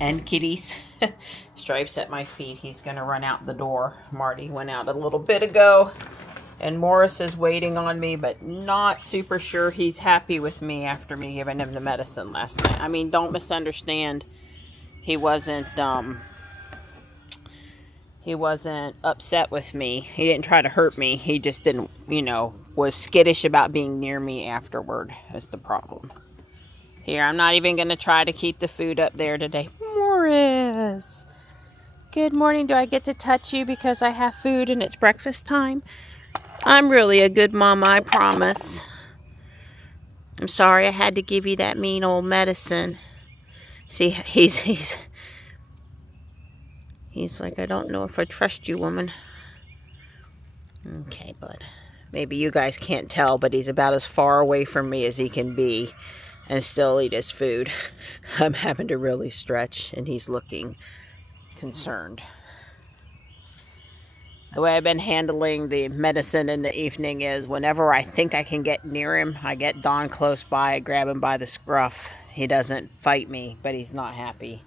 and kitties. Stripes at my feet. He's going to run out the door. Marty went out a little bit ago. And Morris is waiting on me, but not super sure he's happy with me after me giving him the medicine last night. I mean, don't misunderstand. He wasn't upset with me. He didn't try to hurt me. He just didn't, you know, was skittish about being near me afterward. That's the problem. Here, I'm not even going to try to keep the food up there today. Morris! Good morning. Do I get to touch you because I have food and it's breakfast time? I'm really a good mama, I promise. I'm sorry I had to give you that mean old medicine. See, he's like, I don't know if I trust you, woman. Okay, bud. Maybe you guys can't tell, but he's about as far away from me as he can be and still eat his food. I'm having to really stretch, and he's looking concerned. The way I've been handling the medicine in the evening is whenever I think I can get near him, I get Don close by, I grab him by the scruff. He doesn't fight me, but he's not happy.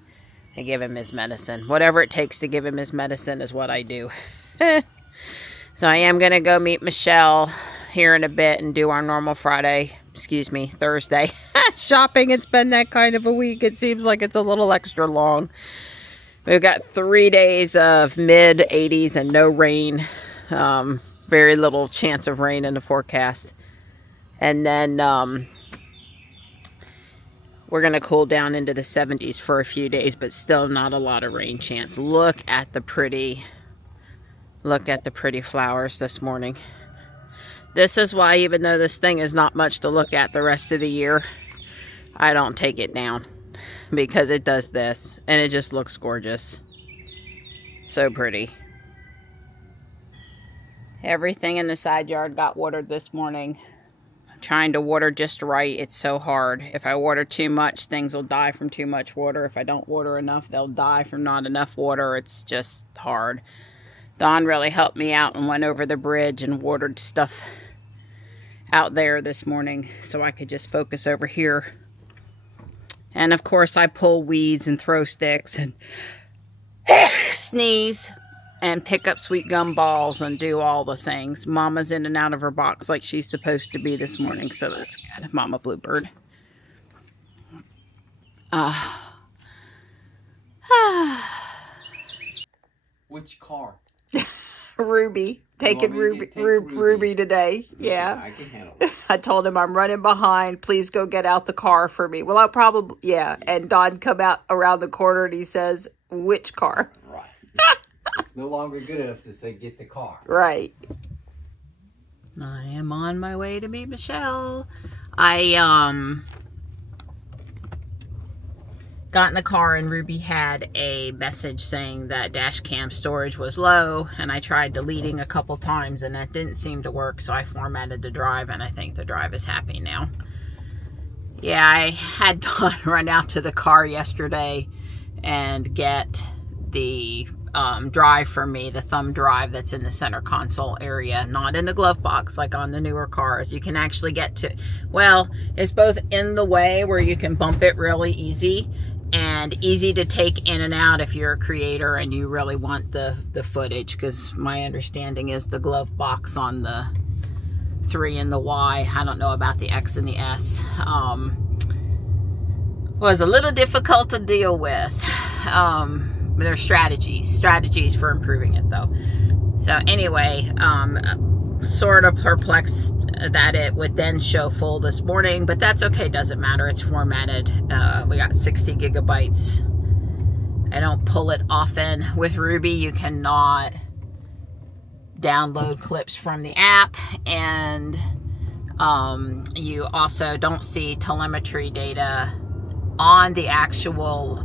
I give him his medicine. Whatever it takes to give him his medicine is what I do. So I am going to go meet Michelle here in a bit and do our normal Thursday shopping. It's been that kind of a week. It seems like it's a little extra long. We've got 3 days of mid-80s and no rain. Very little chance of rain in the forecast. And then we're going to cool down into the 70s for a few days, but still not a lot of rain chance. Look at the pretty flowers this morning. This is why, even though this thing is not much to look at the rest of the year, I don't take it down. Because it does this, and it just looks gorgeous. So pretty. Everything in the side yard got watered this morning. I'm trying to water just right. It's so hard. If I water too much, things will die from too much water. If I don't water enough, they'll die from not enough water. It's just hard. Don really helped me out and went over the bridge and watered stuff out there this morning so I could just focus over here. And of course I pull weeds and throw sticks and sneeze and pick up sweet gum balls and do all the things. Mama's in and out of her box like she's supposed to be this morning, so that's good. Mama Bluebird. Which car? Ruby. Taking Ruby today. Yeah. I can handle it. I told him I'm running behind. Please go get out the car for me. Well, I'll probably, yeah. And Don come out around the corner and he says, which car? Right. It's no longer good enough to say get the car. Right. I am on my way to meet Michelle. I got in the car and Ruby had a message saying that dash cam storage was low, and I tried deleting a couple times and that didn't seem to work, so I formatted the drive and I think the drive is happy now. Yeah, I had Don run out to the car yesterday and get the drive for me, the thumb drive that's in the center console area, not in the glove box like on the newer cars. You can actually get to, well, it's both in the way where you can bump it really easy and easy to take in and out if you're a creator and you really want the footage, because my understanding is the glove box on the 3 and the Y, I don't know about the X and the S, was a little difficult to deal with. There's strategies for improving it though. So anyway, sort of perplexed that it would then show full this morning, but that's okay, doesn't matter, it's formatted. We got 60 gigabytes. I don't pull it often. With Ruby, you cannot download clips from the app, and you also don't see telemetry data on the actual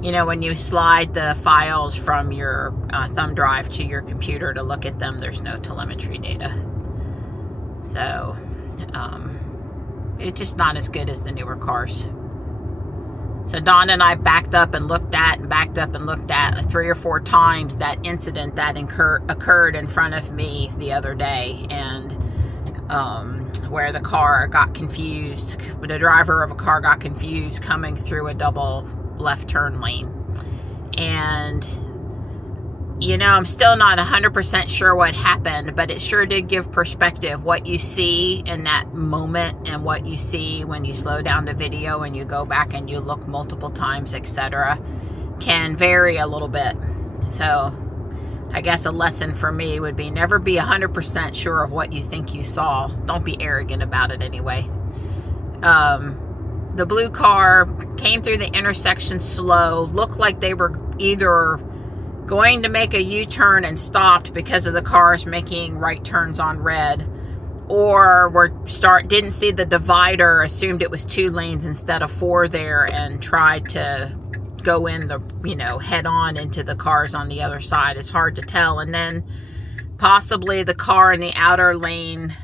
you know, when you slide the files from your thumb drive to your computer to look at them, there's no telemetry data. So, it's just not as good as the newer cars. So Don and I backed up and looked at 3 or 4 times that incident that occurred in front of me the other day, and where the car got confused. The driver of a car got confused coming through a double left turn lane. And, you know, I'm still not 100% sure what happened, but it sure did give perspective. What you see in that moment and what you see when you slow down the video and you go back and you look multiple times, etc., can vary a little bit. So I guess a lesson for me would be never be 100% sure of what you think you saw. Don't be arrogant about it anyway. The blue car came through the intersection slow, looked like they were either going to make a U-turn and stopped because of the cars making right turns on red, or didn't see the divider, assumed it was 2 lanes instead of 4 there, and tried to go in the, you know, head on into the cars on the other side. It's hard to tell. And then possibly the car in the outer lane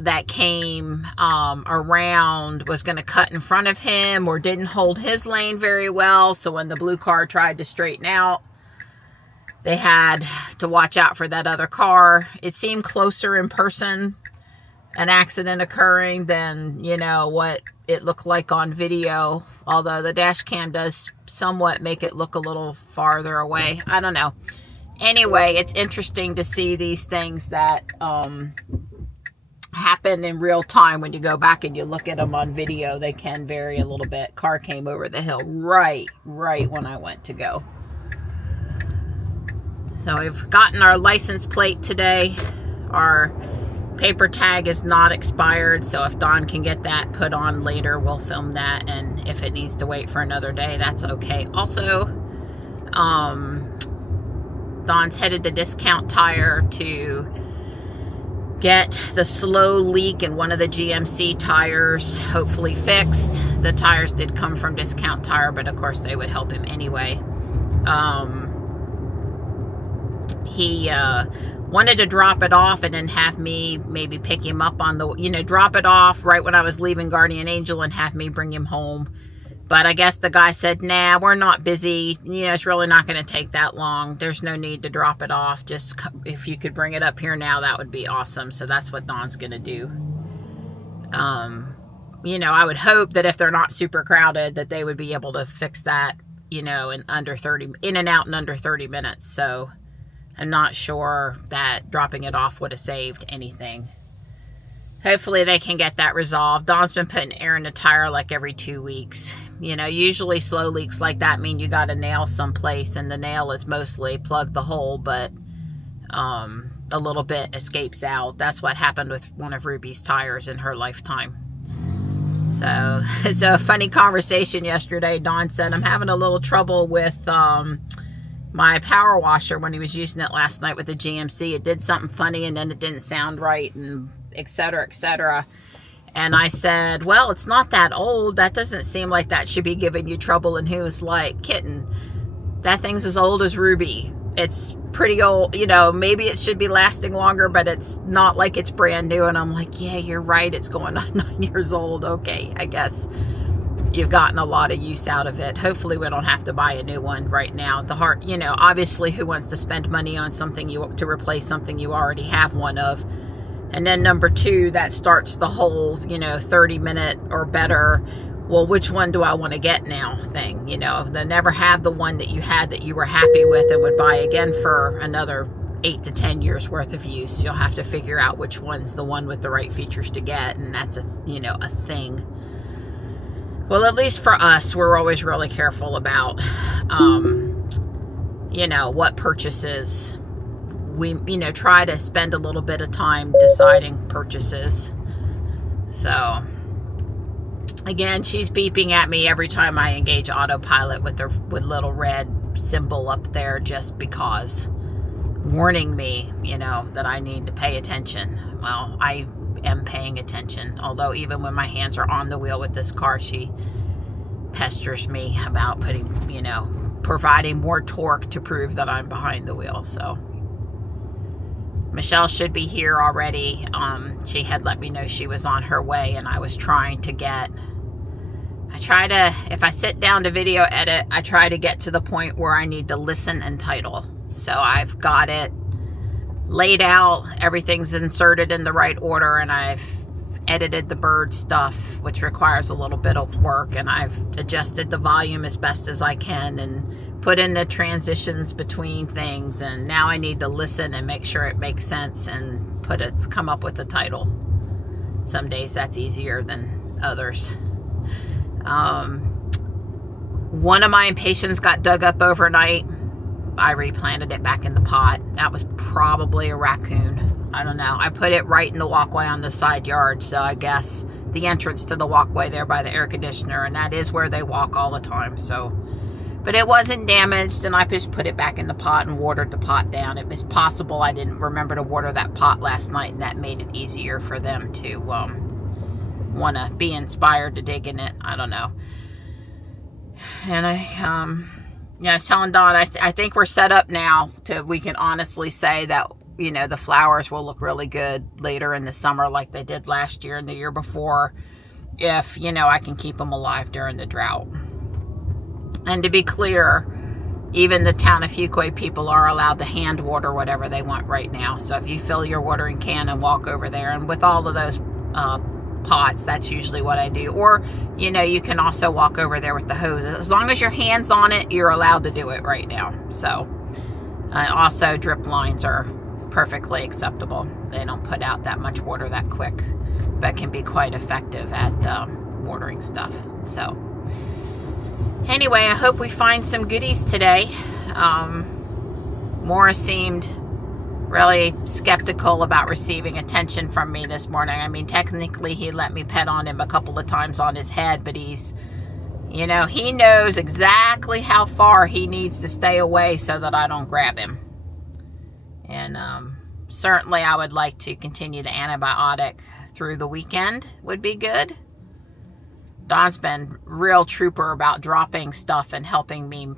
that came around was going to cut in front of him, or didn't hold his lane very well. So when the blue car tried to straighten out, they had to watch out for that other car. It seemed closer in person, an accident occurring, than, you know, what it looked like on video. Although the dash cam does somewhat make it look a little farther away. I don't know. Anyway, it's interesting to see these things that happen in real time. When you go back and you look at them on video, they can vary a little bit. Car came over the hill right when I went to go. So we've gotten our license plate today. Our paper tag is not expired, so if Dawn can get that put on later, we'll film that. And if it needs to wait for another day, that's okay. Also, Dawn's headed to Discount Tire to get the slow leak in one of the GMC tires hopefully fixed. The tires did come from Discount Tire, but of course they would help him anyway. He wanted to drop it off and then have me maybe pick him up on the, you know, drop it off right when I was leaving Guardian Angel and have me bring him home. But I guess the guy said, nah, we're not busy. You know, it's really not going to take that long. There's no need to drop it off. Just if you could bring it up here now, that would be awesome. So that's what Dawn's going to do. You know, I would hope that if they're not super crowded, that they would be able to fix that, you know, in and out in under 30 minutes. So I'm not sure that dropping it off would have saved anything. Hopefully they can get that resolved. Dawn's been putting air in the tire like every 2 weeks. You know, usually slow leaks like that mean you got a nail someplace, and the nail is mostly plug the hole, but a little bit escapes out. That's what happened with one of Ruby's tires in her lifetime. So it's a funny conversation yesterday. Dawn said, I'm having a little trouble with my power washer when he was using it last night with the GMC. It did something funny and then it didn't sound right, and etc., etc. And I said, well, it's not that old. That doesn't seem like that should be giving you trouble. And he was like, kitten, that thing's as old as Ruby. It's pretty old. You know, maybe it should be lasting longer, but it's not like it's brand new. And I'm like, yeah, you're right. It's going on 9 years old. Okay, I guess you've gotten a lot of use out of it. Hopefully we don't have to buy a new one right now. You know, obviously who wants to spend money on something to replace something you already have one of? And then number 2, that starts the whole, you know, 30-minute or better, well, which one do I want to get now thing? You know, they never have the one that you had that you were happy with and would buy again for another 8 to 10 years worth of use. You'll have to figure out which one's the one with the right features to get, and that's you know, a thing. Well, at least for us, we're always really careful about, you know, what purchases. We, you know, try to spend a little bit of time deciding purchases. So, again, she's beeping at me every time I engage autopilot with little red symbol up there, just because, warning me, you know, that I need to pay attention. Well, I am paying attention. Although even when my hands are on the wheel with this car, she pesters me about putting, you know, providing more torque to prove that I'm behind the wheel. So Michelle should be here already. She had let me know she was on her way, and I was trying to if I sit down to video edit, I try to get to the point where I need to listen and title. So I've got it laid out, everything's inserted in the right order, and I've edited the bird stuff, which requires a little bit of work, and I've adjusted the volume as best as I can and put in the transitions between things, and now I need to listen and make sure it makes sense and come up with a title. Some days that's easier than others. One of my impatiens got dug up overnight. I replanted it back in the pot. That was probably a raccoon. I don't know. I put it right in the walkway on the side yard, so I guess the entrance to the walkway there by the air conditioner, and that is where they walk all the time. So, but it wasn't damaged, and I just put it back in the pot and watered the pot down. It was possible I didn't remember to water that pot last night, and that made it easier for them to want to be inspired to dig in it. I don't know. And I was telling Dawn, I think we're set up now we can honestly say that, you know, the flowers will look really good later in the summer like they did last year and the year before, if, you know, I can keep them alive during the drought. And to be clear, even the town of Fuquay people are allowed to hand water whatever they want right now. So if you fill your watering can and walk over there, and with all of those pots, that's usually what I do. Or, you know, you can also walk over there with the hose. As long as your hand's on it, you're allowed to do it right now. So also drip lines are perfectly acceptable. They don't put out that much water that quick, but can be quite effective at watering stuff. So anyway, I hope we find some goodies today. Morris seemed really skeptical about receiving attention from me this morning. I mean, technically he let me pet on him a couple of times on his head, but he's, you know, he knows exactly how far he needs to stay away so that I don't grab him. And certainly I would like to continue the antibiotic through the weekend, would be good. Don's been real trooper about dropping stuff and helping me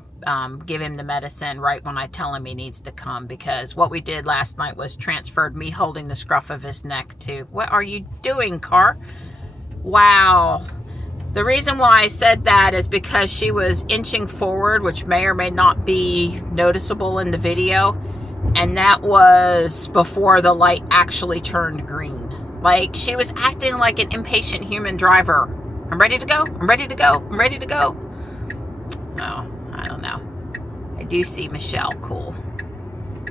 give him the medicine right when I tell him he needs to come, because what we did last night was transferred me holding the scruff of his neck to, what are you doing, Car? Wow. The reason why I said that is because she was inching forward, which may or may not be noticeable in the video, and that was before the light actually turned green. Like, she was acting like an impatient human driver. I'm ready to go. I'm ready to go. I'm ready to go. Oh, I don't know. I do see Michelle. Cool.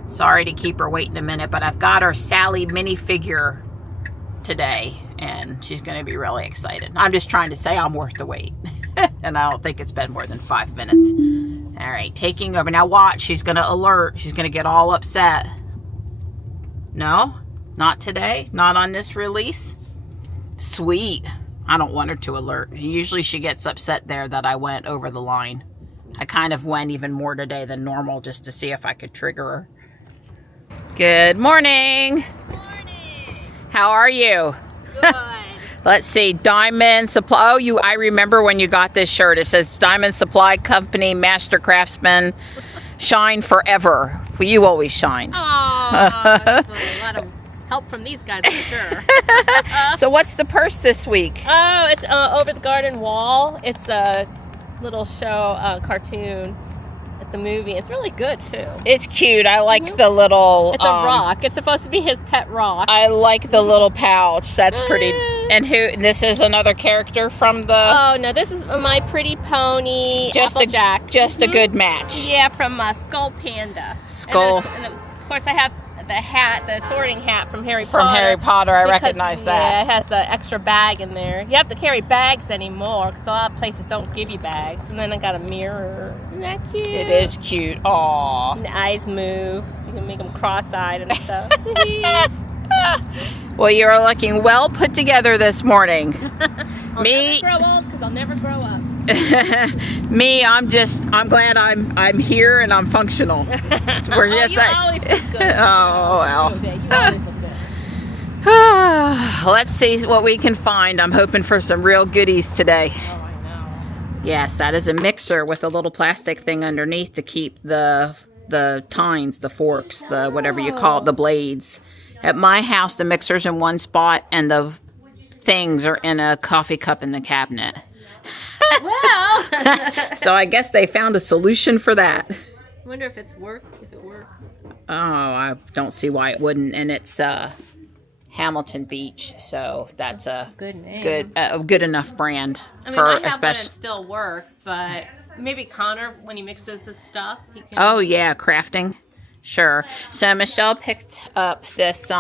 Sorry to keep her waiting a minute, but I've got her Sally minifigure today, and she's going to be really excited. I'm just trying to say I'm worth the wait. And I don't think it's been more than 5 minutes. All right, taking over. Now watch. She's going to alert. She's going to get all upset. No, not today. Not on this release. Sweet. I don't want her to alert. Usually she gets upset there that I went over the line. I kind of went even more today than normal just to see if I could trigger her. Good morning. Morning. How are you? Good. Let's see. Diamond Supply. Oh, I remember when you got this shirt. It says Diamond Supply Company, Master Craftsman, shine forever. Well, you always shine. Aww. A lot of help from these guys for sure. So what's the purse this week? Oh, it's Over the Garden Wall. It's a little show, cartoon. It's a movie. It's really good too. It's cute. I like the little... It's a rock. It's supposed to be his pet rock. I like the little pouch. That's pretty. And this is another character from the... Oh, no. This is My Pretty Pony, Applejack. Just a good match. Yeah, from Skull Panda. Skull. And of course, I have the hat, the sorting hat from Harry Potter. From Harry Potter, I recognize that. Yeah, it has the extra bag in there. You have to carry bags anymore because a lot of places don't give you bags. And then I got a mirror. Isn't that cute? It is cute. Aww. And the eyes move. You can make them cross-eyed and stuff. Well, you're looking well put together this morning. I'll never grow old because I'll never grow up. Me, I'm glad I'm here and I'm functional. We're just you always look good. Oh, well. You always look good. Let's see what we can find. I'm hoping for some real goodies today. Oh, I know. Yes, that is a mixer with a little plastic thing underneath to keep the tines, the forks, the whatever you call it, the blades. At my house, the mixer's in one spot and the things are in a coffee cup in the cabinet. Well. So I guess they found a solution for that. I wonder if it works. Oh, I don't see why it wouldn't. And it's Hamilton Beach. So that's a Good name. good enough brand I mean, for I have one especially. that still works, but maybe Connor, when he mixes his stuff, he can. Oh yeah, crafting. Sure. So Michelle picked up this.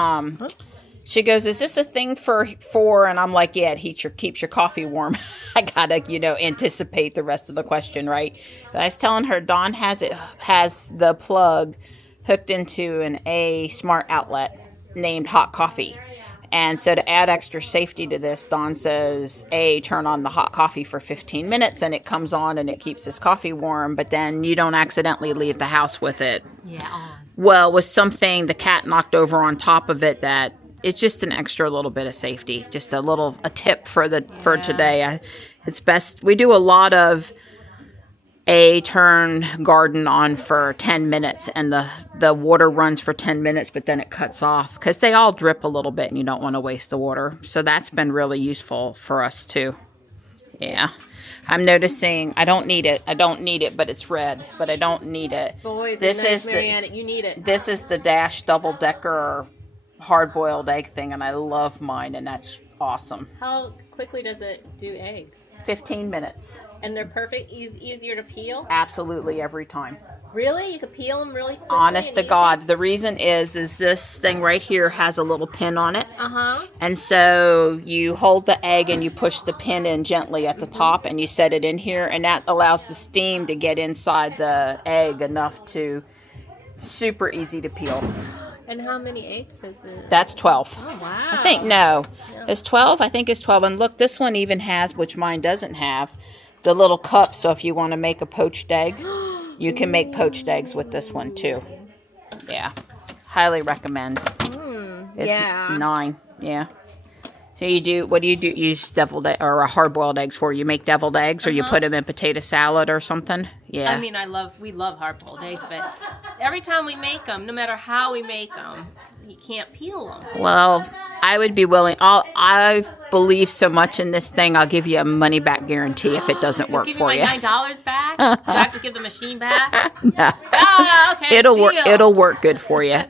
She goes, "Is this a thing for?" And I'm like, "Yeah, it keeps your coffee warm." I gotta, anticipate the rest of the question, right? But I was telling her Dawn has the plug hooked into an A smart outlet named hot coffee. And so to add extra safety to this, Dawn says, turn on the hot coffee for 15 minutes and it comes on and it keeps this coffee warm, but then you don't accidentally leave the house with it. Yeah, on. Well, with something the cat knocked over on top of it that it's just an extra little bit of safety. Just a tip for today. It's best. We do a lot of turn garden on for 10 minutes and the water runs for 10 minutes, but then it cuts off because they all drip a little bit and you don't want to waste the water. So that's been really useful for us too. Yeah. I'm noticing I don't need it, but it's red, but I don't need it. Boys, this is Marianne, you need it. This is the Dash double-decker hard-boiled egg thing, and I love mine, and that's awesome. How quickly does it do eggs? 15 minutes. And they're perfect, easier to peel? Absolutely, every time. Really? You could peel them really quickly? Honest to easy? God. The reason is this thing right here has a little pin on it. Uh-huh. And so you hold the egg and you push the pin in gently at the top and you set it in here, and that allows the steam to get inside the egg enough to super easy to peel. And how many eggs does it? That's 12. Oh, wow. I think, no. Yeah. It's 12? I think it's 12. And look, this one even has, which mine doesn't have, the little cup. So if you want to make a poached egg, you can make poached eggs with this one too. Yeah. Highly recommend. It's 9. Yeah. So what do you do? You use deviled or hard-boiled eggs for? You make deviled eggs or you put them in potato salad or something? Yeah. I mean, we love hard-boiled eggs, but every time we make them, no matter how we make them, you can't peel them. Well, I would be willing. I believe so much in this thing. I'll give you a money-back guarantee if it doesn't work for you. Give me my $9 back? Do I have to give the machine back? No. Oh, okay. It'll work. It'll work good for you.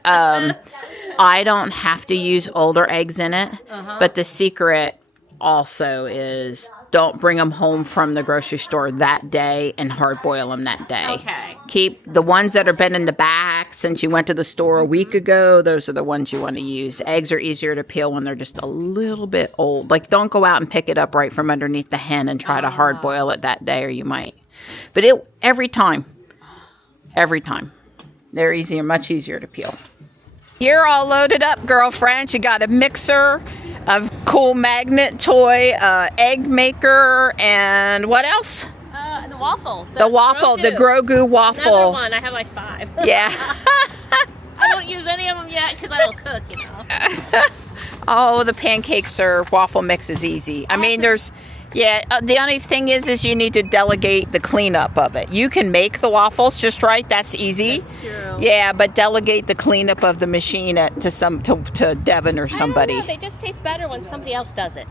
I don't have to use older eggs in it, but the secret also is don't bring them home from the grocery store that day and hard boil them that day. Okay. Keep the ones that have been in the back since you went to the store a week ago. Those are the ones you want to use. Eggs are easier to peel when they're just a little bit old. Like, don't go out and pick it up right from underneath the hen and try to hard boil it that day, or you might. But every time, they're easier, much easier to peel. You're all loaded up, girlfriend. You got a mixer, a cool magnet toy, egg maker, and what else? The waffle. The waffle, the Grogu waffle. Another one. I have like 5. Yeah. I don't use any of them yet because I don't cook, Oh, the pancakes or waffle mix is easy. I mean, the only thing is you need to delegate the cleanup of it. You can make the waffles just right. That's easy. That's true. Yeah, but delegate the cleanup of the machine to Devin or somebody. I don't know. They just taste better when somebody else does it.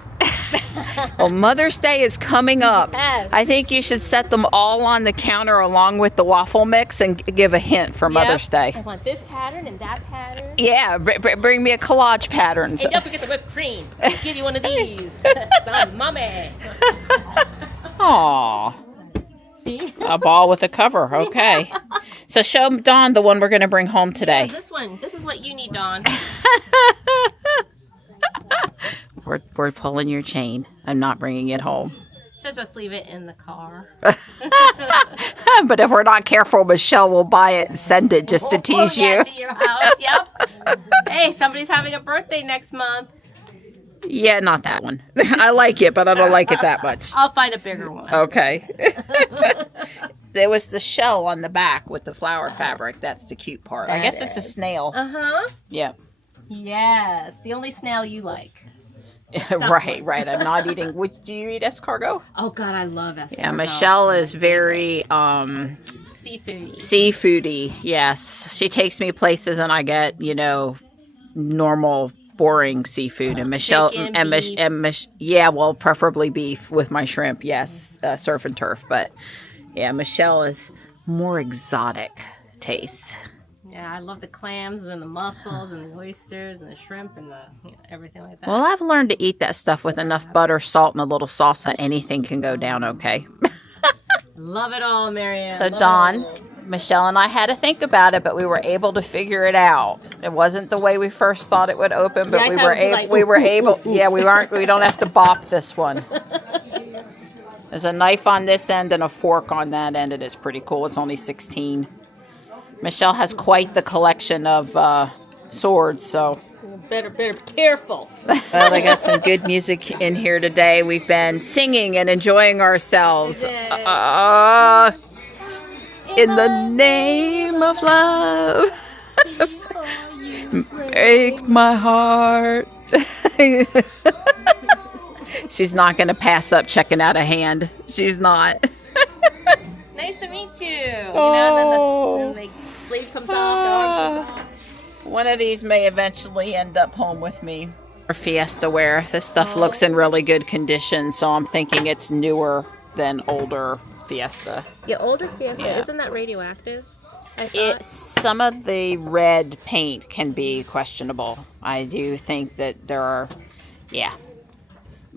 Well, Mother's Day is coming up. Yes. I think you should set them all on the counter along with the waffle mix and give a hint for Mother's Day. I want this pattern and that pattern. Yeah, bring me a collage pattern. Hey, don't forget the whipped cream. I'll give you one of these. Son, mommy. Aww. See? A ball with a cover. Okay. So show Dawn the one we're going to bring home today. Yeah, this one. This is what you need, Dawn. We're pulling your chain. I'm not bringing it home. She'll just leave it in the car. But if we're not careful, Michelle will buy it and send it just to tease you. To your house. Yep. Hey, somebody's having a birthday next month. Yeah, not that one. I like it, but I don't like it that much. I'll find a bigger one. Okay. There was the shell on the back with the flower fabric. That's the cute part. I guess it's a snail. Uh-huh. Yep. Yes. The only snail you like. Right. I'm not eating. Do you eat escargot? Oh, God, I love escargot. Yeah, Michelle is very seafoody. Yes. She takes me places and I get, normal boring seafood, and Michelle preferably beef with my shrimp. Yes, surf and turf, but yeah, Michelle is more exotic tastes. Yeah, I love the clams and the mussels and the oysters and the shrimp and the everything like that. Well, I've learned to eat that stuff with enough butter, salt, and a little sauce that anything can go down okay. Love it all, Marianne. So Love Dawn, it all. Michelle and I had to think about it, but we were able to figure it out. It wasn't the way we first thought it would open, but Yeah, I we thought were it would be able. like, We were ooh, ooh, able. ooh, ooh. Yeah, we don't have to bop this one. There's a knife on this end and a fork on that end. It is pretty cool. It's only 16. Michelle has quite the collection of swords, so. Better be careful. Well, they got some good music in here today. We've been singing and enjoying ourselves. In the name of love, break my heart. She's not going to pass up checking out a hand. She's not. Nice to meet you. You know, and then the sleeve comes off, the arm comes off. One of these may eventually end up home with me. For Fiesta wear. This stuff looks in really good condition, so I'm thinking it's newer than older Fiesta. Yeah, older Fiesta. Yeah. Isn't that radioactive? I thought. Some of the red paint can be questionable. I do think that there are, yeah.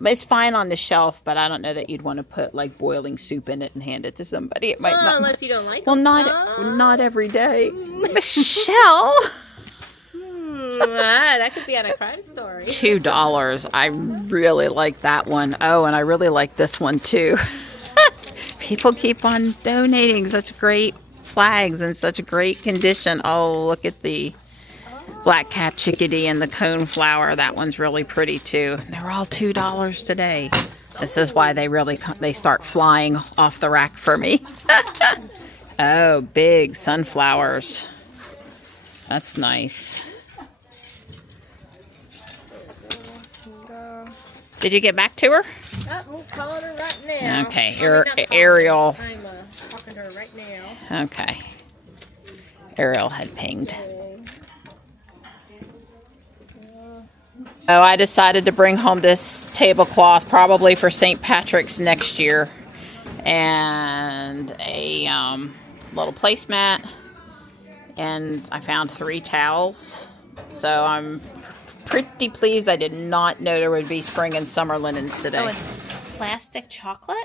It's fine on the shelf, but I don't know that you'd want to put like boiling soup in it and hand it to somebody. It might not. Unless you don't like Well, them. not every day. Michelle. That could be on a crime story. $2. I really like that one. Oh, and I really like this one too. People keep on donating such great flags in such great condition. Oh, look at the black cap chickadee and the cone flower. That one's really pretty too. They're all $2 today. This is why they start flying off the rack for me. Oh, big sunflowers. That's nice. Did you get back to her? I'm calling her right now. Okay, Not Ariel. calling her. I'm talking to her right now. Okay. Ariel had pinged. Oh, I decided to bring home this tablecloth probably for St. Patrick's next year. And a little placemat. And I found 3 towels. So I'm pretty pleased. I did not know there would be spring and summer linens today. Oh, it's plastic chocolate?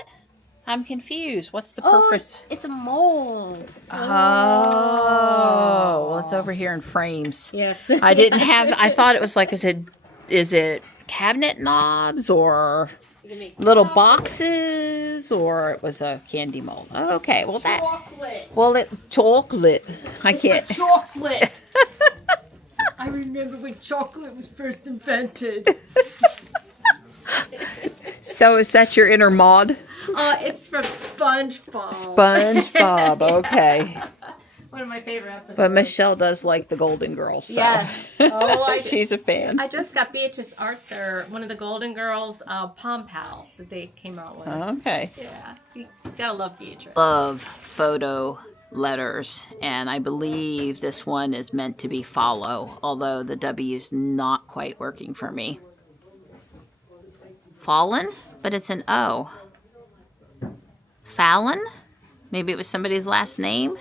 I'm confused. What's the purpose? It's a mold. Oh, well, it's over here in frames. Yes. I thought it was like, is it cabinet knobs or little boxes, or it was a candy mold? Oh, okay, well chocolate. I can't. Chocolate. I remember when chocolate was first invented. So is that your inner mod? It's from SpongeBob. SpongeBob, okay. One of my favorite episodes. But Michelle does like the Golden Girls, so. Yes. Oh, She's a fan. I just got Beatrice Arthur, one of the Golden Girls, Palm Pals that they came out with. Okay. Yeah, you gotta love Beatrice. Love photo letters, and I believe this one is meant to be follow, although the W's not quite working for me. Fallen, but it's an O. Fallon? Maybe it was somebody's last name?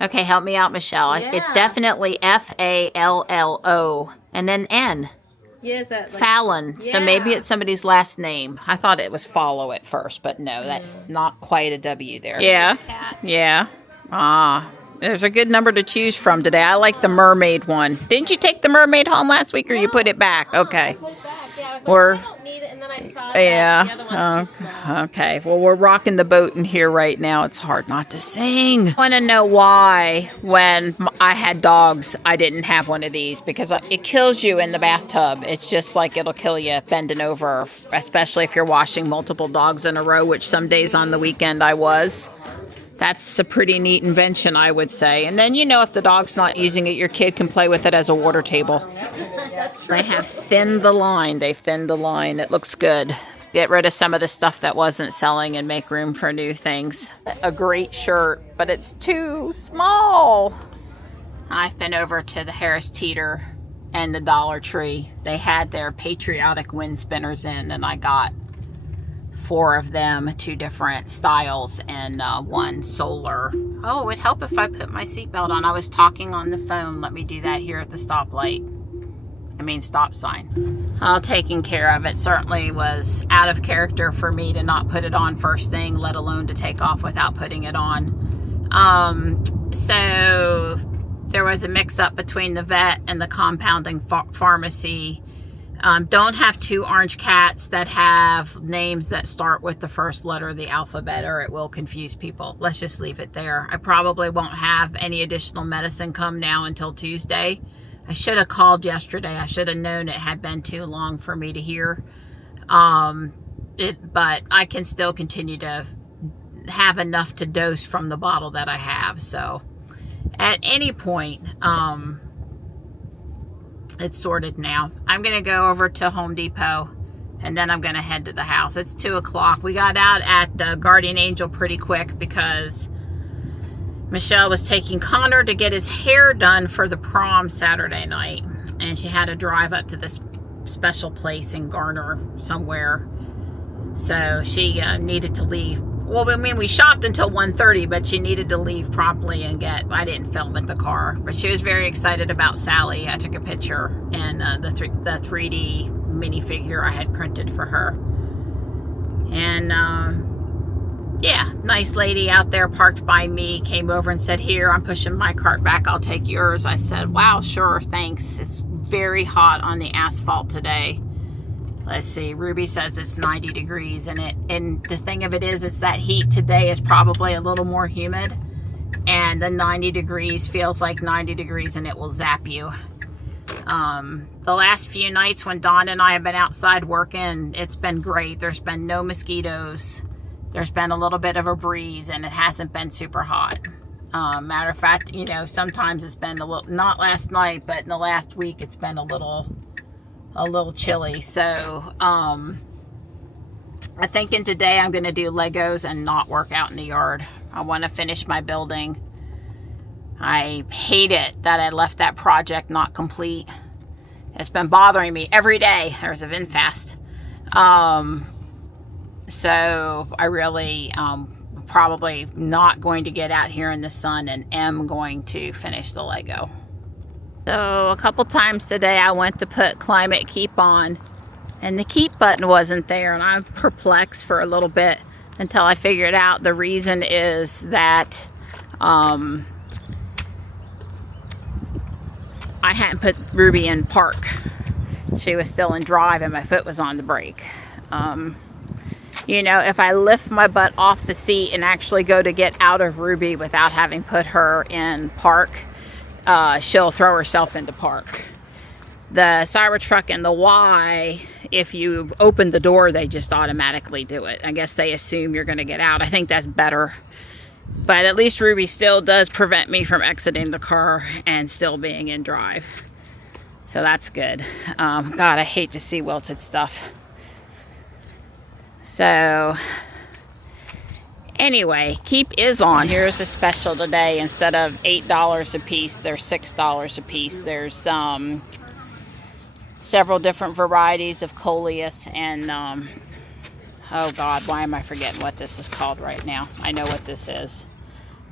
Okay, help me out, Michelle. Yeah. It's definitely Fallo and then N. Yeah, is that like Fallon. So Yeah. maybe it's somebody's last name. I thought it was follow at first, but no, that's not quite a W there. Yeah. cats? Yeah. There's a good number to choose from today. I like the mermaid one. Didn't you take the mermaid home last week, or you put it back? Okay. I put it back. Yeah, I was Or- like, I don't need it, and then I saw Yeah. that the other one's too small. Okay. Well, we're rocking the boat in here right now. It's hard not to sing. I want to know why, when I had dogs, I didn't have one of these, because it kills you in the bathtub. It's just like it'll kill you bending over, especially if you're washing multiple dogs in a row, which some days on the weekend I was. That's a pretty neat invention, I would say. And then, if the dog's not using it, your kid can play with it as a water table. That's true. They have thinned the line. They've thinned the line. It looks good. Get rid of some of the stuff that wasn't selling and make room for new things. A great shirt, but it's too small. I've been over to the Harris Teeter and the Dollar Tree. They had their patriotic wind spinners in, and I got 4 of them, 2 different styles, and 1 solar. Oh, it would help if I put my seatbelt on. I was talking on the phone. Let me do that here at the stoplight. I mean stop sign. All taken care of. It certainly was out of character for me to not put it on first thing, let alone to take off without putting it on. So there was a mix-up between the vet and the compounding pharmacy. Don't have 2 orange cats that have names that start with the first letter of the alphabet, or it will confuse people. Let's just leave it there. I probably won't have any additional medicine come now until Tuesday. I should have called yesterday. I should have known it had been too long for me to hear. But I can still continue to have enough to dose from the bottle that I have. So at any point, it's sorted now. I'm going to go over to Home Depot and then I'm going to head to the house. It's 2 o'clock. We got out at the Guardian Angel pretty quick because Michelle was taking Connor to get his hair done for the prom Saturday night. And she had to drive up to this special place in Garner somewhere. So she needed to leave. Well, I mean, we shopped until 1:30, but she needed to leave promptly and I didn't film at the car. But she was very excited about Sally. I took a picture and the 3D minifigure I had printed for her. And yeah, nice lady out there parked by me, came over and said, here, I'm pushing my cart back, I'll take yours. I said, wow, sure, thanks. It's very hot on the asphalt today. Let's see, Ruby says it's 90 degrees and the thing of it is, it's that heat today is probably a little more humid, and the 90 degrees feels like 90 degrees and it will zap you. The last few nights when Dawn and I have been outside working, it's been great. There's been no mosquitoes. There's been a little bit of a breeze and it hasn't been super hot. Matter of fact, you know, sometimes it's been a little, not last night, but in the last week, it's been a little chilly. So, I'm thinking today I'm going to do Legos and not work out in the yard. I want to finish my building. I hate it that I left that project not complete. It's been bothering me every day. There's a VinFast. So I really probably not going to get out here in the sun and am going to finish the Lego. So a couple times today I went to put Climate Keep on and the keep button wasn't there, and I'm perplexed for a little bit until I figured out the reason is that I hadn't put Ruby in park. She was still in drive and my foot was on the brake. You know, if I lift my butt off the seat and actually go to get out of Ruby without having put her in park, she'll throw herself into park. The Cybertruck and the Y, if you open the door, they just automatically do it. I guess they assume you're going to get out. I think that's better. But at least Ruby still does prevent me from exiting the car and still being in drive. So that's good. God, I hate to see wilted stuff. So anyway, Keep is on. Here's a special today. Instead of $8 a piece, they're $6 a piece. There's several different varieties of coleus and oh God, why am I forgetting what this is called right now? I know what this is.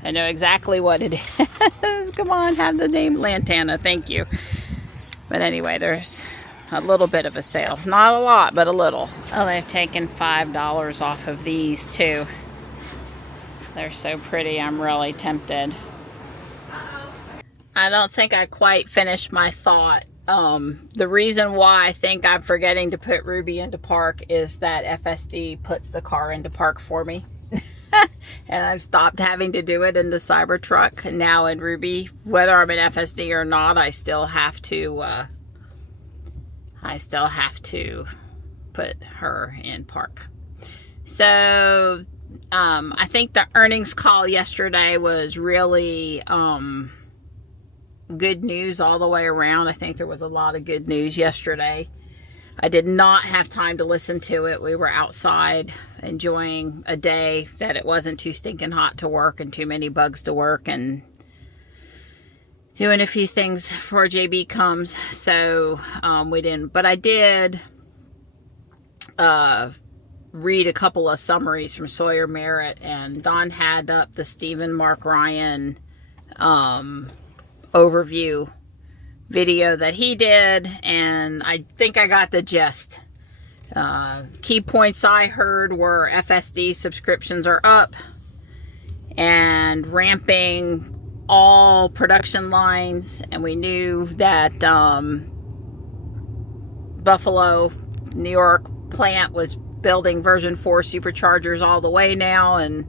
I know exactly what it is. Come on, have the name. Lantana, thank you. But anyway, there's a little bit of a sale. Not a lot, but a little. Oh, they've taken $5 off of these too. They're so pretty, I'm really tempted. I don't think I quite finished my thought. The reason why I think I'm forgetting to put Ruby into park is that FSD puts the car into park for me. And I've stopped having to do it in the Cybertruck. And now in Ruby, whether I'm in FSD or not, I still have to put her in park. So I think the earnings call yesterday was really good news all the way around. I think there was a lot of good news yesterday. I did not have time to listen to it. We were outside enjoying a day that it wasn't too stinking hot to work and too many bugs to work and doing a few things before JB comes. So we didn't, but I did read a couple of summaries from Sawyer Merritt, and Don had up the Stephen Mark Ryan overview video that he did, and I think I got the gist. Key points I heard were FSD subscriptions are up and ramping all production lines, and we knew that Buffalo, New York plant was building version 4 superchargers all the way now, and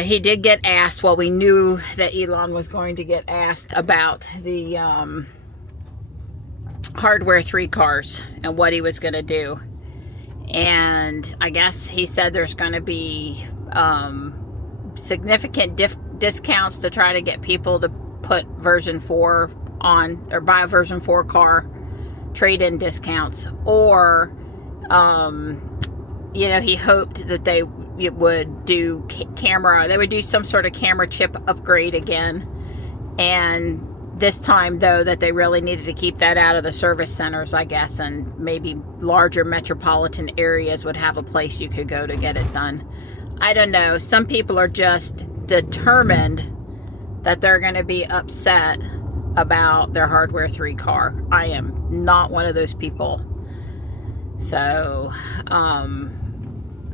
he did get asked, well, we knew that Elon was going to get asked about the hardware 3 cars and what he was going to do. And I guess he said there's going to be significant discounts to try to get people to put version 4 on, or buy a version 4 car, trade-in discounts, or you know, he hoped that they would do they would do some sort of camera chip upgrade again, and this time though that they really needed to keep that out of the service centers, I guess, and maybe larger metropolitan areas would have a place you could go to get it done. I don't know. Some people are just determined that they're going to be upset about their hardware 3 car. I am not one of those people. So,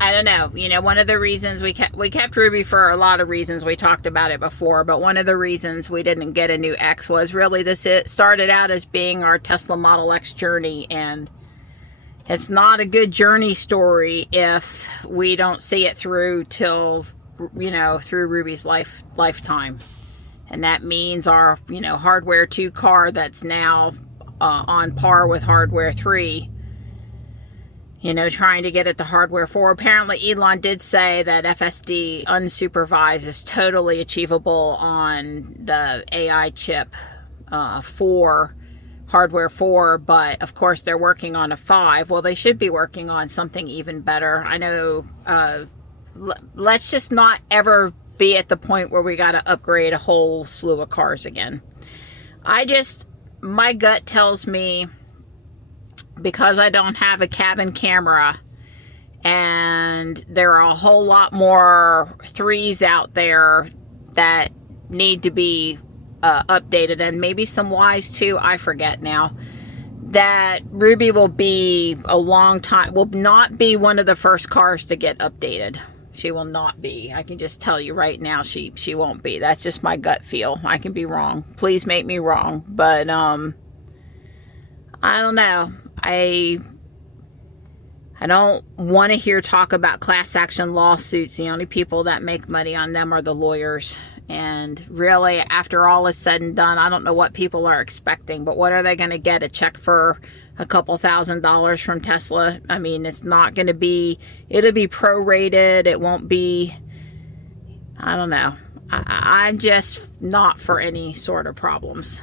I don't know. You know, one of the reasons we kept Ruby for a lot of reasons. We talked about it before, but one of the reasons we didn't get a new X was really this. It started out as being our Tesla Model X journey, and it's not a good journey story if we don't see it through till, you know, through Ruby's lifetime. And that means our, you know, hardware 2 car that's now on par with hardware 3, you know, trying to get it to hardware 4. Apparently Elon did say that FSD unsupervised is totally achievable on the AI chip for hardware 4, but of course they're working on a 5. Well, they should be working on something even better. I know, let's just not ever be at the point where we got to upgrade a whole slew of cars again. My gut tells me, because I don't have a cabin camera, and there are a whole lot more 3s out there that need to be updated, and maybe some Ys too, I forget now, that Ruby will be a long time, will not be one of the first cars to get updated. She will not be. I can just tell you right now, she won't be. That's just my gut feel. I can be wrong. Please make me wrong. But I don't know. I don't want to hear talk about class action lawsuits. The only people that make money on them are the lawyers. And really, after all is said and done, I don't know what people are expecting. But what are they going to get? A check for a couple $1,000s from Tesla? I mean, it's not going to be, it'll be prorated. It won't be, I don't know. I'm just not for any sort of problems.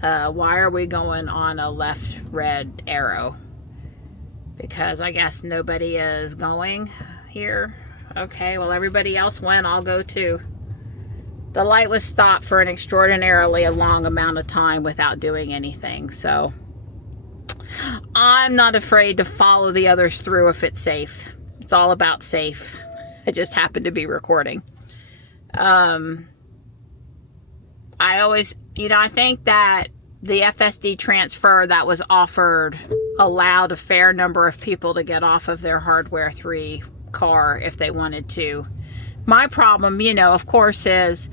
Why are we going on a left red arrow? Because I guess nobody is going here. Okay, well, everybody else went. I'll go too. The light was stopped for an extraordinarily long amount of time without doing anything. So I'm not afraid to follow the others through if it's safe. It's all about safe. I just happened to be recording. I always, you know, I think that the FSD transfer that was offered allowed a fair number of people to get off of their hardware 3 car if they wanted to. My problem, you know, of course, is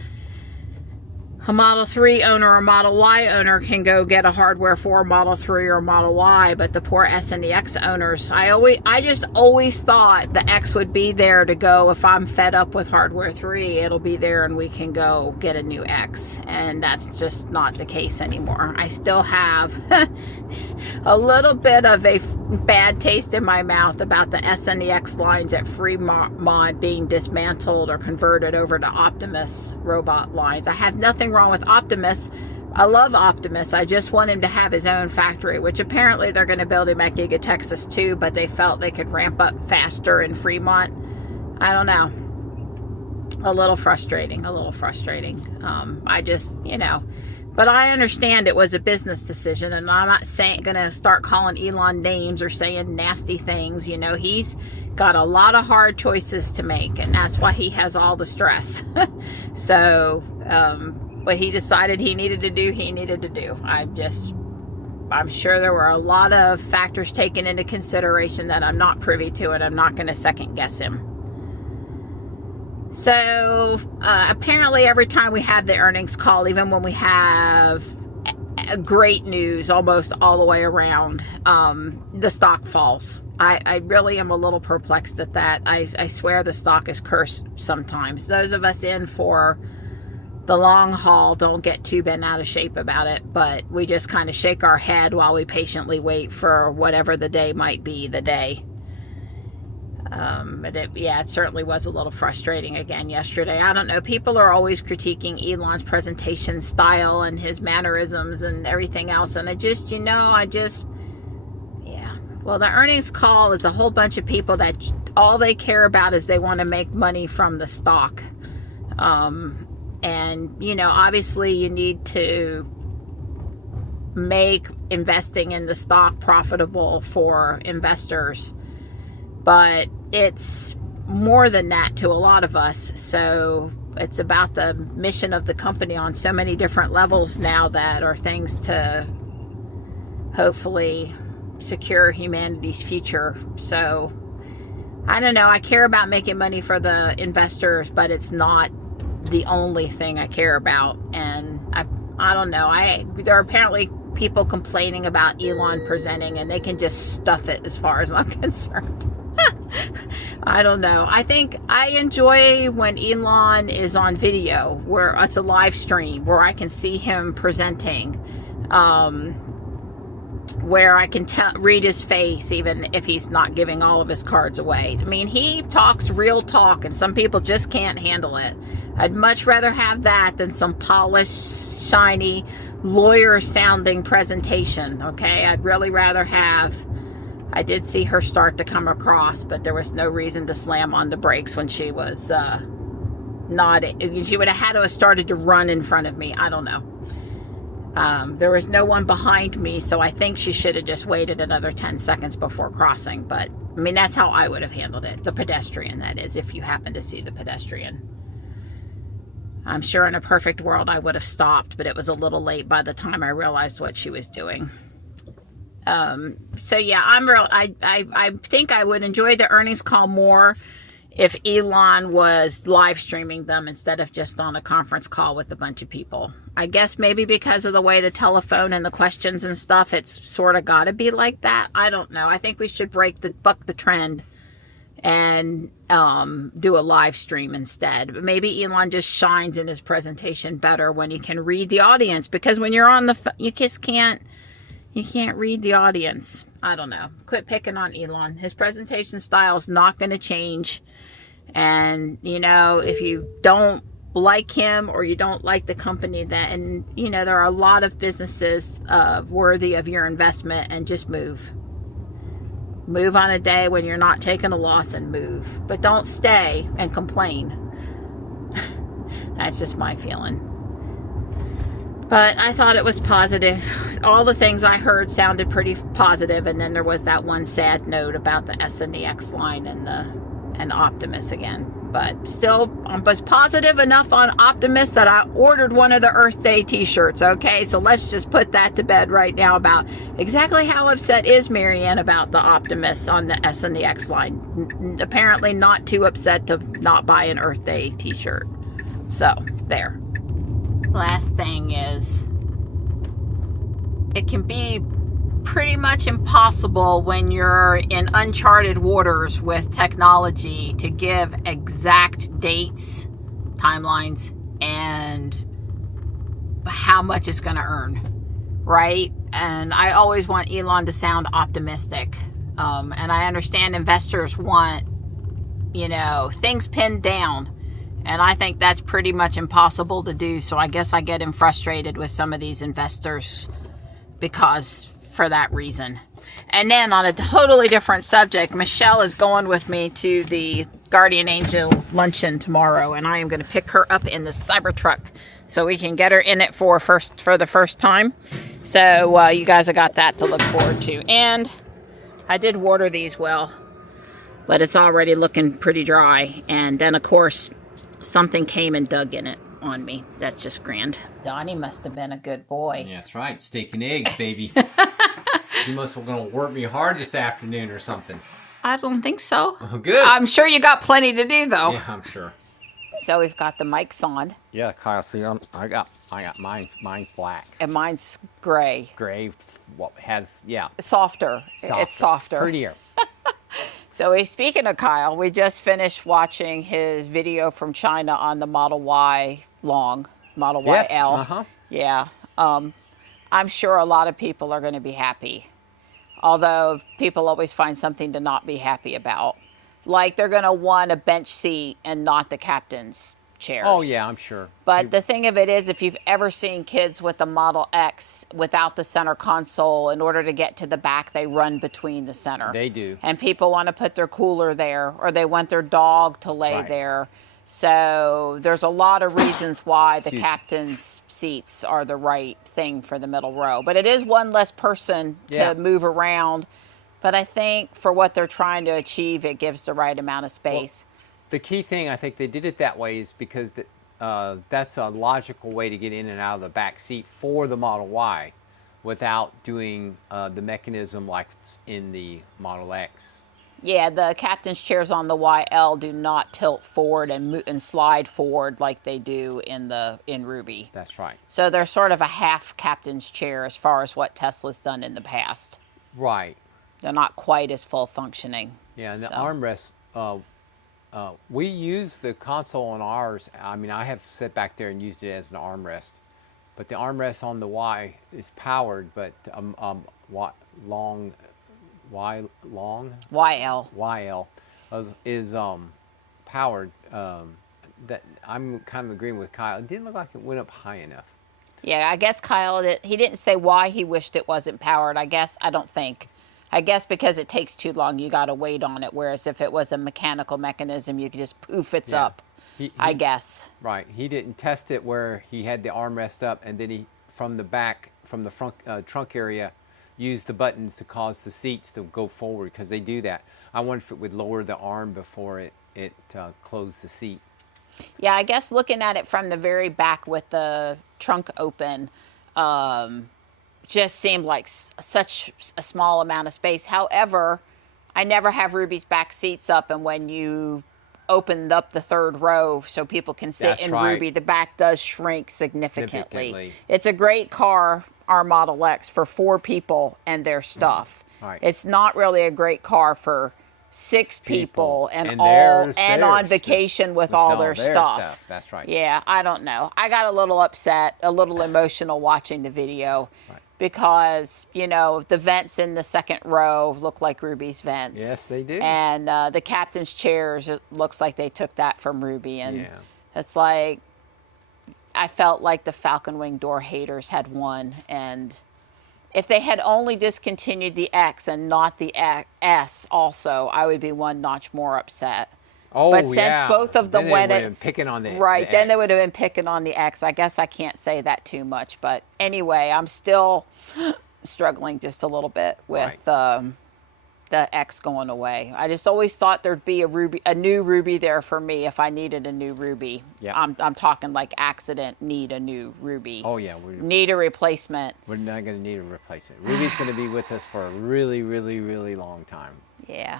a Model 3 owner or Model Y owner can go get a hardware 4 Model 3 or Model Y, but the poor S and the X owners, I just always thought the X would be there to go, if I'm fed up with hardware 3, it'll be there and we can go get a new X. And that's just not the case anymore. I still have a little bit of a bad taste in my mouth about the S and the X lines at Fremont being dismantled or converted over to Optimus robot lines. I have nothing wrong with Optimus. I love Optimus. I just want him to have his own factory, which apparently they're going to build him at Giga Texas too, but they felt they could ramp up faster in Fremont. I don't know. A little frustrating. I just, you know, But I understand it was a business decision, and I'm not going to start calling Elon names or saying nasty things. You know, he's got a lot of hard choices to make, and that's why he has all the stress. So, what he decided he needed to do, he needed to do. I'm sure there were a lot of factors taken into consideration that I'm not privy to, and I'm not going to second guess him. So, apparently every time we have the earnings call, even when we have great news almost all the way around, the stock falls. I really am a little perplexed at that. I swear the stock is cursed sometimes. Those of us in for the long haul don't get too bent out of shape about it, but we just kind of shake our head while we patiently wait for whatever the day might be, the day. But it certainly was a little frustrating again yesterday. I don't know. People are always critiquing Elon's presentation style and his mannerisms and everything else. And well, the earnings call is a whole bunch of people that all they care about is they want to make money from the stock. And, you know, obviously you need to make investing in the stock profitable for investors. But it's more than that to a lot of us. So it's about the mission of the company on so many different levels now that are things to hopefully secure humanity's future. So I don't know. I care about making money for the investors, but it's not the only thing I care about. And I don't know. There are apparently people complaining about Elon presenting, and they can just stuff it as far as I'm concerned. I don't know. I think I enjoy when Elon is on video, where it's a live stream, where I can see him presenting, where I can read his face, even if he's not giving all of his cards away. I mean, he talks real talk, and some people just can't handle it. I'd much rather have that than some polished, shiny, lawyer-sounding presentation, okay? I'd really rather have... I did see her start to come across, but there was no reason to slam on the brakes when she was not... She would have had to have started to run in front of me. I don't know. There was no one behind me, so I think she should have just waited another 10 seconds before crossing. But, I mean, that's how I would have handled it. The pedestrian, that is, if you happen to see the pedestrian. I'm sure in a perfect world I would have stopped, but it was a little late by the time I realized what she was doing. So yeah, I think I would enjoy the earnings call more if Elon was live streaming them instead of just on a conference call with a bunch of people. I guess maybe because of the way the telephone and the questions and stuff, it's sort of got to be like that. I don't know. I think we should buck the trend and do a live stream instead. But maybe Elon just shines in his presentation better when he can read the audience, because when you're on the phone, you can't read the audience. I don't know. Quit picking on Elon. His presentation style is not going to change. And, you know, if you don't like him or you don't like the company, then, you know, there are a lot of businesses worthy of your investment, and just move. Move on a day when you're not taking a loss, and move. But don't stay and complain. That's just my feeling. But I thought it was positive. All the things I heard sounded pretty positive, and then there was that one sad note about the S and the X line and Optimus again. But still, I was positive enough on Optimus that I ordered one of the Earth Day t-shirts, okay? So let's just put that to bed right now about exactly how upset is Marianne about the Optimus on the S and the X line. Apparently not too upset to not buy an Earth Day t-shirt. So, there. Last thing is, it can be pretty much impossible when you're in uncharted waters with technology to give exact dates, timelines, and how much it's going to earn, right? And I always want Elon to sound optimistic. And I understand investors want, you know, things pinned down. And I think that's pretty much impossible to do. So I guess I get him frustrated with some of these investors, because for that reason. And then on a totally different subject, Michelle is going with me to the Guardian Angel luncheon tomorrow, and I am going to pick her up in the Cybertruck so we can get her in it for the first time. So you guys have got that to look forward to. And I did water these well, but it's already looking pretty dry. And then, of course, something came and dug in it on me. That's just grand. Donnie must have been a good boy. Yeah, that's right. Steak and eggs, baby. You must have going to work me hard this afternoon or something. I don't think so. Oh, good. I'm sure you got plenty to do, though. Yeah, I'm sure. So we've got the mics on. Yeah, Kyle, see, I got mine's black. And mine's gray. Gray, what has, yeah. Softer. It's softer. Prettier. So speaking of Kyle, we just finished watching his video from China on the Model Y Model Yes, YL. uh-huh. Yeah. I'm sure a lot of people are going to be happy. Although people always find something to not be happy about. Like they're going to want a bench seat and not the captain's chairs. Oh, yeah, I'm sure. But the thing of it is, if you've ever seen kids with the Model X without the center console, in order to get to the back, they run between the center. They do. And people want to put their cooler there, or they want their dog to lay Right. there. So there's a lot of reasons why the Excuse me. captain's seats are the right thing for the middle row. But it is one less person Yeah. to move around. But I think for what they're trying to achieve, it gives the right amount of space. The key thing, I think they did it that way is because that's a logical way to get in and out of the back seat for the Model Y without doing the mechanism like in the Model X. Yeah, the captain's chairs on the YL do not tilt forward and slide forward like they do in Ruby. That's right. So they're sort of a half captain's chair as far as what Tesla's done in the past. Right. They're not quite as full functioning. Yeah, and the So. armrest, we use the console on ours. I mean, I have sat back there and used it as an armrest. But the armrest on the Y is powered, but YL is powered. That I'm kind of agreeing with Kyle. It didn't look like it went up high enough. Yeah, I guess Kyle, he didn't say why he wished it wasn't powered. I guess because it takes too long, you got to wait on it. Whereas if it was a mechanical mechanism, you could just poof, it's Yeah. up. I guess. Right. He didn't test it where he had the armrest up, and then he from the front trunk area, used the buttons to cause the seats to go forward because they do that. I wonder if it would lower the arm before it closed the seat. Yeah, I guess looking at it from the very back with the trunk open, just seemed like such a small amount of space. However, I never have Ruby's back seats up, and when you opened up the third row so people can sit That's in right. Ruby, the back does shrink significantly. Significantly. It's a great car, our Model X, for 4 people and their stuff. Right. It's not really a great car for 6 people and And all theirs- and theirs on to- vacation with all their stuff. That's right. Yeah, I don't know. I got a little upset, a little emotional watching the video Right. because, the vents in the second row look like Ruby's vents. Yes, they do. And the captain's chairs, it looks like they took that from Ruby. And Yeah. it's like, I felt like the Falcon Wing door haters had won. And if they had only discontinued the X and not the S also, I would be one notch more upset. Oh, But since yeah. both of them Then went they at- would have been picking on the Right, then they X. would have been picking on the X. I guess I can't say that too much, but anyway, I'm still struggling just a little bit with the X going away. I just always thought there'd be a new Ruby there for me if I needed a new Ruby. Yeah. I'm talking like accident, need a new Ruby. Oh, yeah. Need a replacement. We're not going to need a replacement. Ruby's going to be with us for a really, really, really long time. Yeah.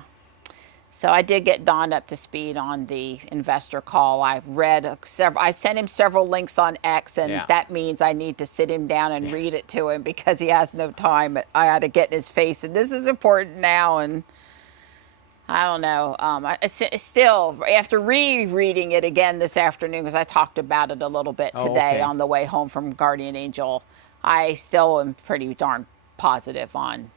So I did get Don up to speed on the investor call. I've read I sent him several links on X, and Yeah. that means I need to sit him down and read it to him because he has no time. I had to get in his face, and this is important now. And I don't know. Still, after rereading it again this afternoon, because I talked about it a little bit today okay. on the way home from Guardian Angel, I still am pretty darn positive on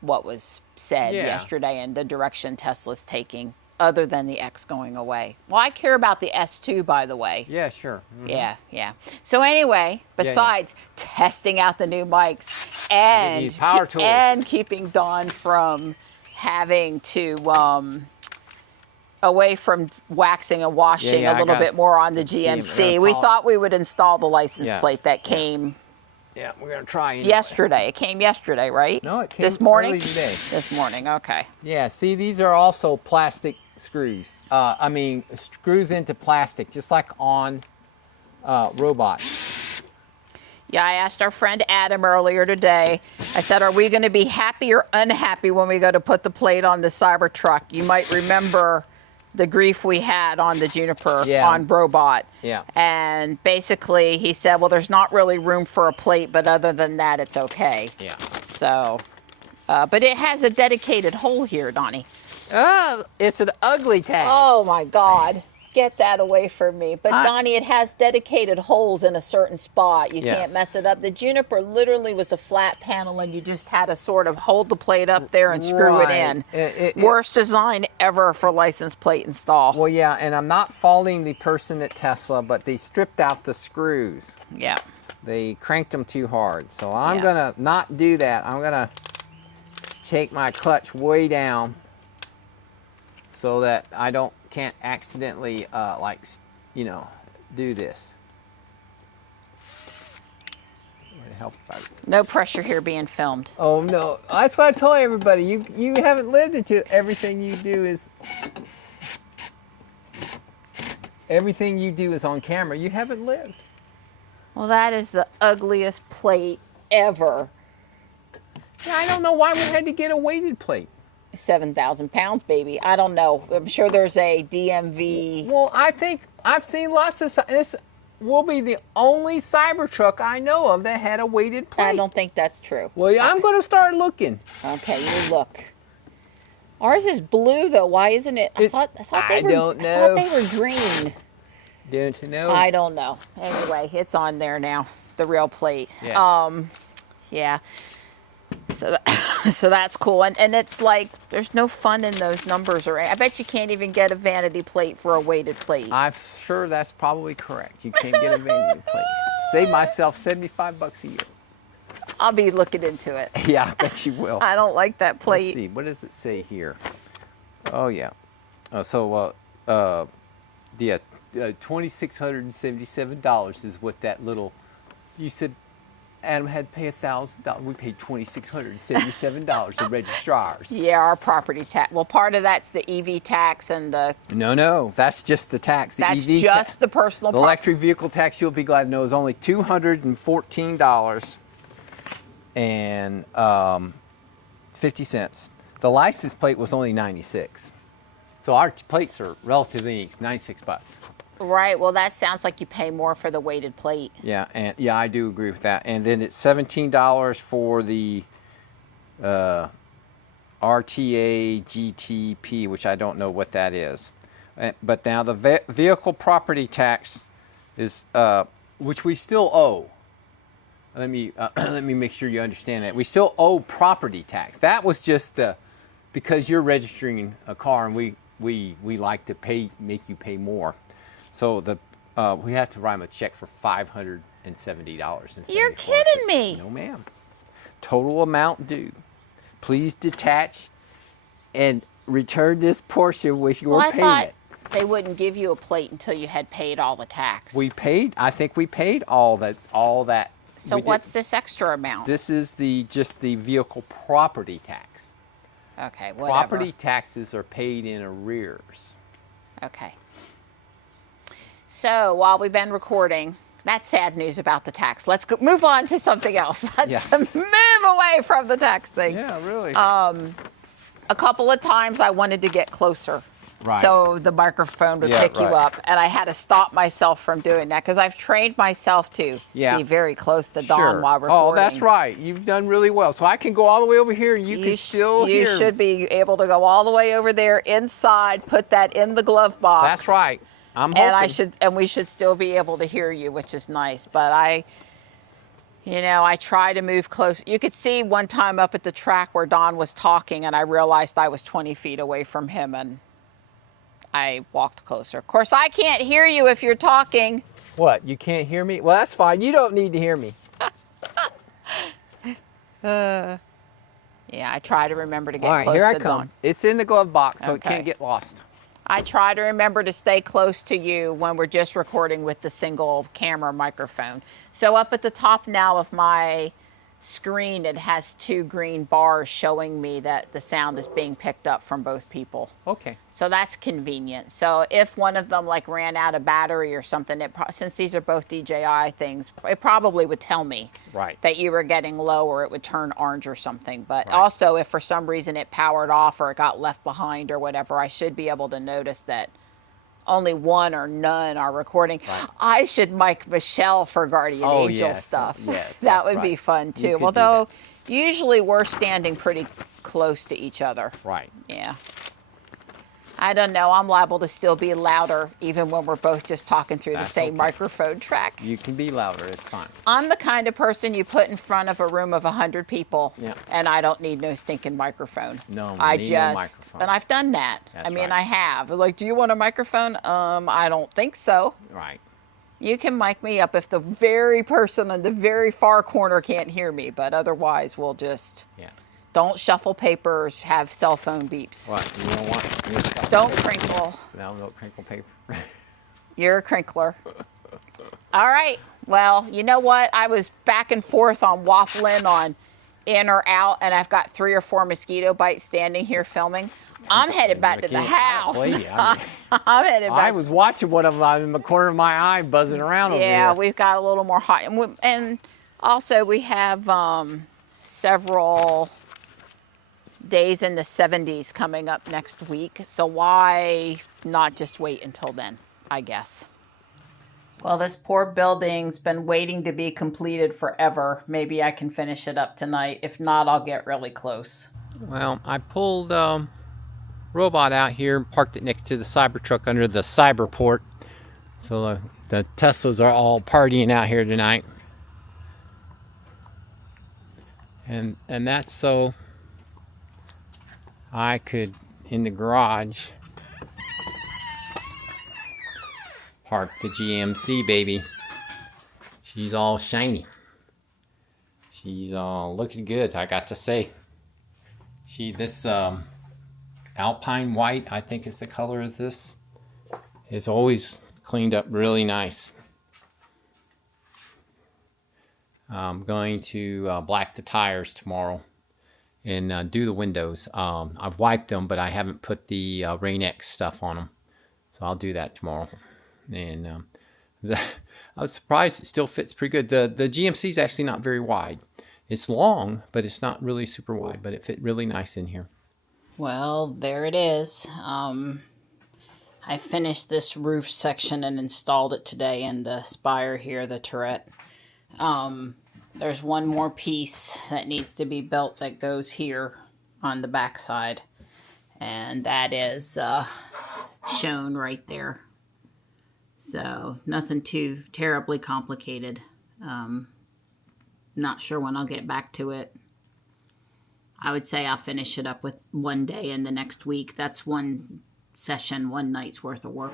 what was said Yeah. yesterday and the direction Tesla's taking. other than the X going away. Well, I care about the S too, by the way. Yeah, sure. Yeah, yeah. So anyway, besides testing out the new mics and power tools. and keeping Dawn from having to away from waxing and washing a little bit more on the GMC, we thought we would install the license plate that came. Yeah, we're gonna try anyway. Yesterday. It came yesterday, right? No, it came this morning. early today. This morning. Okay. Yeah. See, these are also plastic screws. I mean, screws into plastic, just like on robots. Yeah, I asked our friend Adam earlier today. I said, "Are we going to be happy or unhappy when we go to put the plate on the Cybertruck?" You might remember the grief we had on the Juniper on Robot. Yeah. And basically he said, well, there's not really room for a plate, but other than that, it's okay. Yeah. So, but it has a dedicated hole here, Donnie. Oh, it's an ugly tag. Oh my God. Get that away from me. But Donnie, it has dedicated holes in a certain spot. You can't mess it up. The Juniper literally was a flat panel and you just had to sort of hold the plate up there and screw it in. Worst design ever for license plate install. Well, yeah, and I'm not faulting the person at Tesla, but they stripped out the screws. Yeah. They cranked them too hard. So I'm gonna not do that. I'm gonna take my clutch way down so that I can't accidentally do this. No pressure here being filmed. Oh no, that's what I told everybody. You haven't lived it to everything you do is on camera. You haven't lived. Well, that is the ugliest plate ever. Yeah, I don't know why we had to get a weighted plate. 7,000 pounds, baby. I don't know. I'm sure there's a DMV. Well, I think I've seen lots of. This will be the only Cybertruck I know of that had a weighted plate. I don't think that's true. Well, I'm going to start looking. Okay, you look. Ours is blue though. Why isn't it? I thought they were green. Don't you know? I don't know. Anyway, it's on there now. The real plate. Yes. Yeah. So that's cool, and it's like there's no fun in those numbers, or I bet you can't even get a vanity plate for a weighted plate. I'm sure that's probably correct. You can't get a vanity plate. Save myself $75 a year. I'll be looking into it. Yeah, I bet you will. I don't like that plate. Let's see, what does it say here? Oh yeah. $2,677 is what that little. You said Adam had to pay $1,000. We paid $2,677 in registrars. Yeah, our property tax. Well, part of that's the EV tax and the. No, that's just the tax. The that's EV just the personal. The electric vehicle tax, you'll be glad to know, is only $214 and 50 cents. The license plate was only 96. So our plates are relatively unique, $96. Right. Well, that sounds like you pay more for the weighted plate. Yeah, and yeah, I do agree with that. And then it's $17 for the RTA GTP, which I don't know what that is. But now the vehicle property tax is, which we still owe. Let me make sure you understand that. We still owe property tax. That was just because you're registering a car, and we like to make you pay more. So we have to write them a check for $570. You're kidding me. No, ma'am. Total amount due. Please detach and return this portion with your payment. I thought they wouldn't give you a plate until you had paid all the tax. I think we paid all that. So what's this extra amount? This is just the vehicle property tax. Okay, whatever. Property taxes are paid in arrears. Okay. So while we've been recording, that's sad news about the tax. Let's move on to something else. Let's move away from the tax thing. Yeah, really. A couple of times I wanted to get closer. Right. So the microphone would pick you up, and I had to stop myself from doing that because I've trained myself to be very close to Dawn while recording. Oh, that's right. You've done really well. So I can go all the way over here, and you can still hear. You should be able to go all the way over there inside, put that in the glove box. That's right. I'm hoping. And we should still be able to hear you, which is nice. But I try to move close. You could see one time up at the track where Don was talking, and I realized I was 20 feet away from him, and I walked closer. Of course, I can't hear you if you're talking. What? You can't hear me? Well, that's fine. You don't need to hear me. Yeah, I try to remember to get All right, close here I to come. Dawn. It's in the glove box, so it Okay. can't get lost. I try to remember to stay close to you when we're just recording with the single camera microphone. So up at the top now of my screen, it has 2 green bars showing me that the sound is being picked up from both people. Okay. So that's convenient. So if one of them like ran out of battery or something, since these are both DJI things, it probably would tell me Right. that you were getting low, or it would turn orange or something. But Right. also if for some reason it powered off or it got left behind or whatever, I should be able to notice that only one or none are recording. Right. I should mic Michelle for Guardian Oh, Angel yes. stuff. Yes, that that's would be right. fun You too. could do Although usually we're standing pretty close to each other. Right. Yeah. I don't know. I'm liable to still be louder even when we're both just talking through the That's same okay. microphone track. You can be louder. It's fine. I'm the kind of person you put in front of a room of 100 people, Yeah. and I don't need no stinking microphone. No, I need just, no microphone. and I've done that. That's I mean, right. I have. Like, do you want a microphone? I don't think so. Right. You can mic me up if the very person in the very far corner can't hear me, but otherwise we'll just Yeah. don't shuffle papers, have cell phone beeps. What? You don't want? Don't crinkle. No, no crinkle paper. You're a crinkler. All right. Well, you know what? I was back and forth on waffling on in or out, and I've got 3 or 4 mosquito bites standing here filming. I'm headed back to the house. I'm headed back. I was watching one of them in the corner of my eye, buzzing around over Yeah, here. we've got a little more hot. And also we have several days in the 70s coming up next week. So why not just wait until then, I guess. Well, this poor building's been waiting to be completed forever. Maybe I can finish it up tonight. If not, I'll get really close. Well, I pulled robot out here and parked it next to the Cybertruck under the Cyberport. So the Teslas are all partying out here tonight. And that's so I could, in the garage, park the GMC baby. She's all shiny. She's all looking good, I got to say. This Alpine white, I think is the color of this, is always cleaned up really nice. I'm going to black the tires tomorrow and do the windows. I've wiped them, but I haven't put the Rain-X stuff on them. So I'll do that tomorrow. And I was surprised it still fits pretty good. The GMC is actually not very wide. It's long, but it's not really super wide, but it fit really nice in here. Well, there it is. I finished this roof section and installed it today, and the spire here, the turret. There's one more piece that needs to be built that goes here on the back side, and that is shown right there. So nothing too terribly complicated. Not sure when I'll get back to it. I would say I'll finish it up with one day in the next week. That's one session, one night's worth of work.